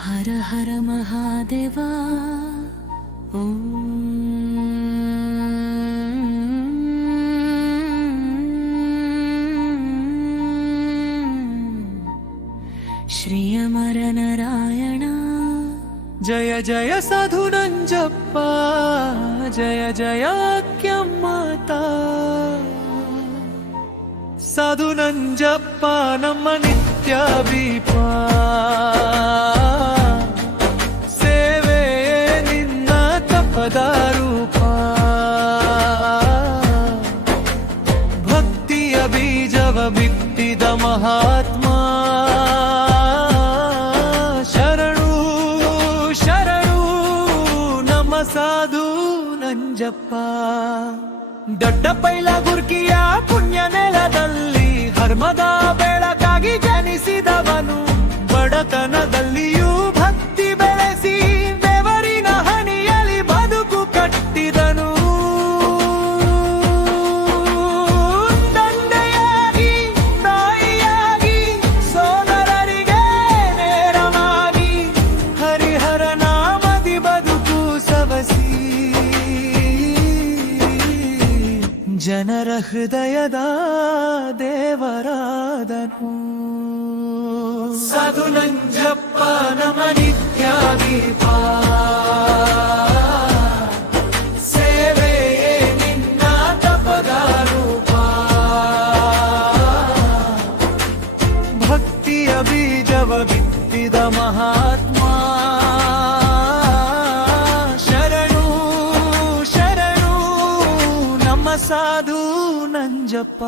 ಹರ ಹರ ಮಹಾದೇವ ಓಂ ಶ್ರೀಯಮರ ನಾರಾಯಣ ಜಯ ಜಯ ಸಾಧು ನಂಜಪ್ಪ ಜಯ ಜಯ ಕ್ಯಮ್ಮತಾ ಸಾಧು ನಂಜಪ್ಪ ನಮ್ಮ ನಿತ್ಯ ದೀಪ ಸೇವೆ ನಿನ್ನ ತಪದ ರೂಪ ಭಕ್ತಿಯ ಬೀಜವ ಬಿತ್ತಿದ ಮಹಾತ್ಮ ಸಾಧು ನಂಜಪ್ಪ ದೊಡ್ಡ ಪೈಲಗುರ್ಕಿಯ ಪುಣ್ಯ ನೆಲದಲ್ಲಿ ಧರ್ಮದ ಬೆಳಕಾಗಿ ಜನಿಸಿದವನು ಬಡತನದಲ್ಲಿಯೂ ಭಕ್ತಿ ಬೆಳೆಸಿ ಬೆವರಿನ ಹನಿಯಲ್ಲಿ ಬದುಕು ಕಟ್ಟಿದನು ತಂದೆಯಾಗಿ ತಾಯಿಯಾಗಿ ಸೋದರರಿಗೆ ನೇರವಾಗಿ ಹರಿಹರ ನಾಮದಿ ಬದುಕು ಸವಸಿ ಜನರ ಹೃದಯದ ದೇವರಾದನು ಸಾಧು ನಂಜಪ್ಪ ನಮ ನಿತ್ಯ ದೀಪ ಸೇವೆಯೇ ನಿನ್ನ ತಪದ ರೂಪ ಭಕ್ತಿಯ ಬೀಜವ ಬಿತ್ತಿದ ಮಹಾತ್ಮ ಸಾಧು ನಂಜಪ್ಪ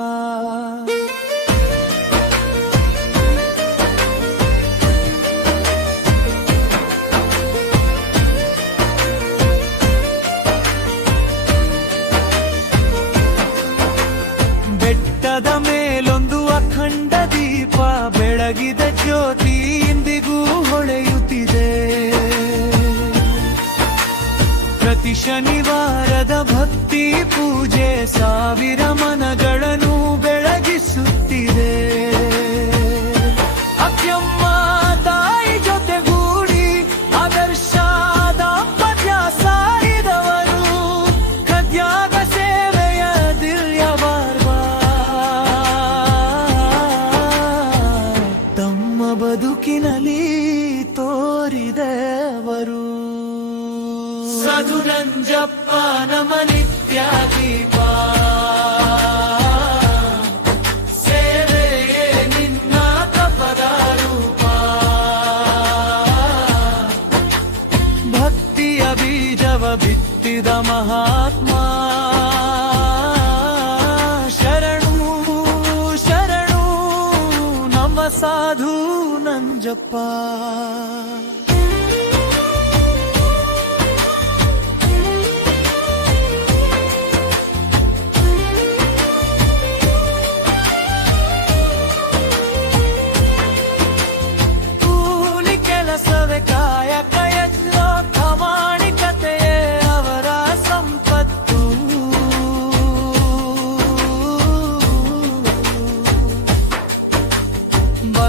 ಬೆಟ್ಟದ ಮೇಲೊಂದು ಅಖಂಡ ದೀಪ ಬೆಳಗಿದ ಜ್ಯೋತಿ ಇಂದಿಗೂ ಹೊಳೆಯುತ್ತಿದೆ ಪ್ರತಿ ಶನಿವಾರದ ಭಕ್ತಿ ಪೂಜೆ ಸಾವಿರ ಮನಗಳನ್ನು ಬೆಳಗಿಸುತ್ತಿದೆ ಅಕ್ಯಮ್ಮ ತಾಯಿ ಜೊತೆಗೂಡಿ ಆದರ್ಶ ದಾಂಪತ್ಯ ಸಾರಿದವರು ಖದ್ಯಾಗ ಸೇವೆಯ ದಿವ್ಯ ತಮ್ಮ ಬದುಕಿನಲ್ಲಿ ತೋರಿದವರು ಸಾಧು ನಂಜಪ್ಪ ನಮ ನಿತ್ಯ ದೀಪ ಸೇವೆಯೇ ನಿನ್ನ ತಪದ ರೂಪ ಭಕ್ತಿಯ ಬೀಜವ ಬಿತ್ತಿದ ಮಹಾತ್ಮ ಶರಣು ಶರಣು ನಮ್ಮ ಸಾಧು ನಂಜಪ್ಪ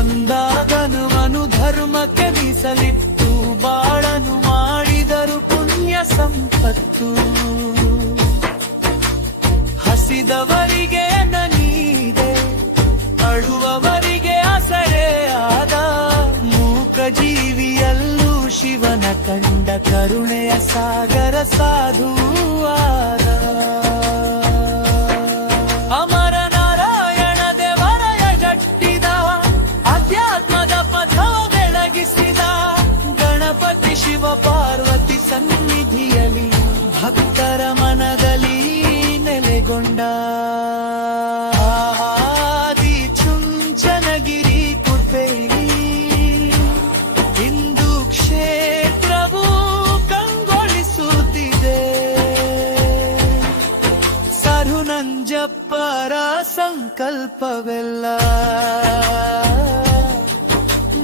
ಬಂದಾಗನುವನು ಧರ್ಮಕ್ಕೆ ಮೀಸಲಿಟ್ಟು ಬಾಳನು ಮಾಡಿದರು ಪುಣ್ಯ ಸಂಪತ್ತು ಹಸಿದವರಿಗೆ ನನಿದೆ ಅಳುವವರಿಗೆ ಆಸರೆ ಆದ ಮೂಕ ಜೀವಿಯಲ್ಲೂ ಶಿವನ ಕಂಡ ಕರುಣೆಯ ಸಾಗರ ಸಾಧು ಆದ ಅಮರ ನಾರಾಯಣ ದೇವರಯ ಜಟ್ಟಿದ ಆಧ್ಯಾತ್ಮದ ಪಥವ ಬೆಳಗಿಸಿದ ಗಣಪತಿ ಶಿವ ಪಾರ್ವತಿ ಸನ್ನಿಧಿಯಲ್ಲಿ ಭಕ್ತರ ಮನದಲ್ಲಿ ನೆಲೆಗೊಂಡ ಆದಿ ಚುಂಚನಗಿರಿ ಕುರ್ಪೇರಿ ಇಂದು ಕ್ಷೇತ್ರವು ಕಂಗೊಳಿಸುತ್ತಿದೆ ಸಾಧು ನಂಜಪ್ಪರ ಸಂಕಲ್ಪವೆಲ್ಲ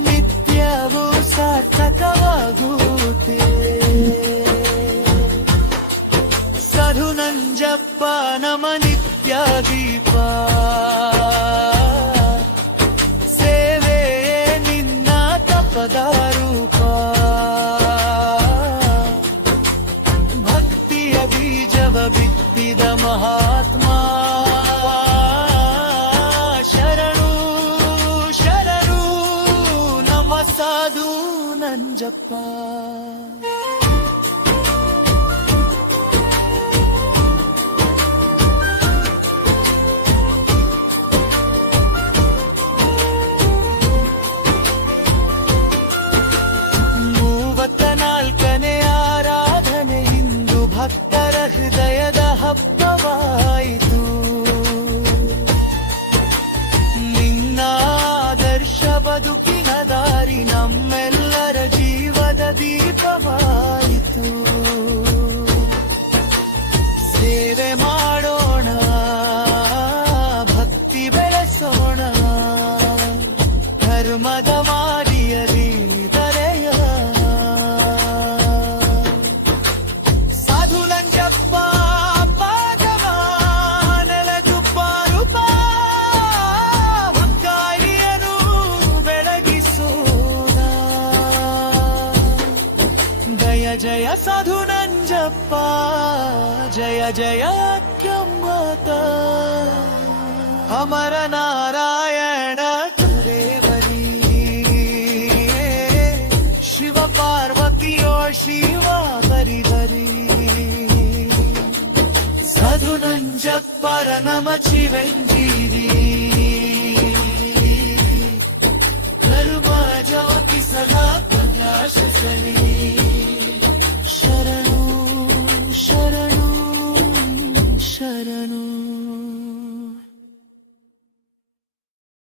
ನಿತ್ಯವೂ ಸಾರ್ಥಕವಾಗುತ್ತಿದೆ ಸಾಧು ಮೂವತ್ತನಾಲ್ಕನೇ ಆರಾಧನೆ ಇಂದು ಭಕ್ತರ ಹೃದಯದ ಹಬ್ಬವಾಯಿತು. ನಿನ್ನ ಆದರ್ಶ ಬದುಕಿನ ದಾರಿ ನಮ್ಮೆಲ್ಲರ ಜೀವದ ದೀಪವಾಯಿತು. ಸೇವೆ ಮಾಡೋಣ, ಭಕ್ತಿ ಬೆಳೆಸೋಣ, ಧರ್ಮದ ಮಾರಿಯಲಿ ದರೆಯ. ಸಾಧು ನಂಜಪ್ಪ ಪಾದವ ನೆಲದುಪ್ಪಾರುಪ ಹಕ್ಕಾಯಿಯನ್ನು ಬೆಳಗಿಸೋಣ. ಜಯ ಜಯ ಸಾಧು ನಂಜಪ್ಪ, ಜಯ ಜಯ ಅಕ್ಕಂಬತ, ಅಮರ ನಾರಾಯಣ ಕರೇವರಿ. ಶಿವ ಪಾರ್ವತಿಯೋ ಶಿವ ಬರಿ ಬರಿ. ಸಾಧು ನಂಜಪ್ಪರ ನಮ ಚಿರಂಜೀವಿ, ಧರ್ಮ ಜ್ಯೋತಿ ಸದಾ ಪ್ರಕಾಶಿಸಲಿ.